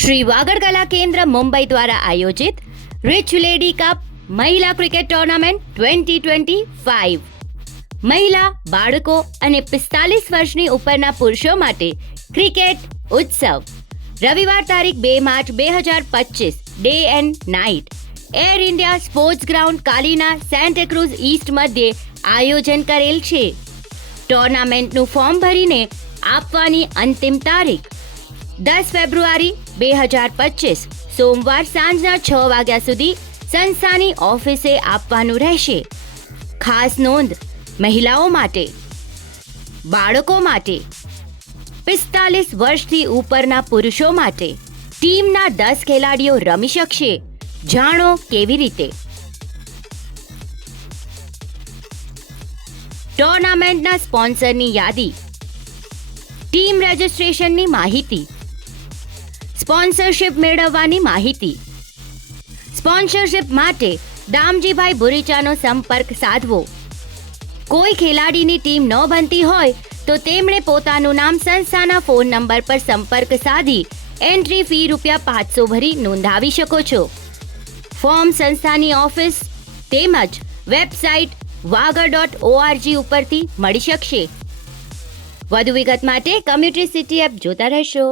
શ્રી વાગડ કલા કેન્દ્ર મુંબઈ દ્વારા આયોજિત રિચ લેડી કપ મહિલા ક્રિકેટ ટુર્નામેન્ટ 2025 મહિલા, બાળકો અને 45 વર્ષની ઉપરના પુરુષો માટે ક્રિકેટ ઉત્સવ રવિવાર તારીખ 2 March 2025 day and night Air India sports ground Kalina Santacruz east મધ્યે આયોજન કરેલ છે. ટુર્નામેન્ટનું ફોર્મ ભરીને આપવાની અંતિમ તારીખ 10 ફેબ્રુઆરી 2025 સોમવાર સાંજના 6 વાગ્યા સુધી સંસ્થાની ઓફિસે આપવાનું રહેશે. ખાસ નોંધ: મહિલાઓ માટે, બાળકો માટે, 45 વર્ષથી ઉપરના પુરુષો માટે ટીમના 10 ખેલાડીઓ રમી શકશે. જાણો કેવી રીતે. ટુર્નામેન્ટના સ્પોન્સરની યાદી, ટીમ રજિસ્ટ્રેશનની માહિતી, સ્પોન્સરશિપ મેળવવાની માહિતી. સ્પોન્સરશિપ માટે દામજીભાઈ ભુરીચાનો સંપર્ક સાધવો. કોઈ ખેલાડીની ટીમ ન બનતી હોય તો તેમણે પોતાનું નામ સંસ્થાના ફોન નંબર પર સંપર્ક સાધી એન્ટ્રી ફી ₹500 ભરી નોંધાવી શકો છો. ફોર્મ સંસ્થાની ઓફિસ તેમજ વેબસાઇટ wagar.org ઉપરથી મળી શકશે. વધુ વિગત માટે કમ્યુનિટી સિટી એપ જોતા રહેશો.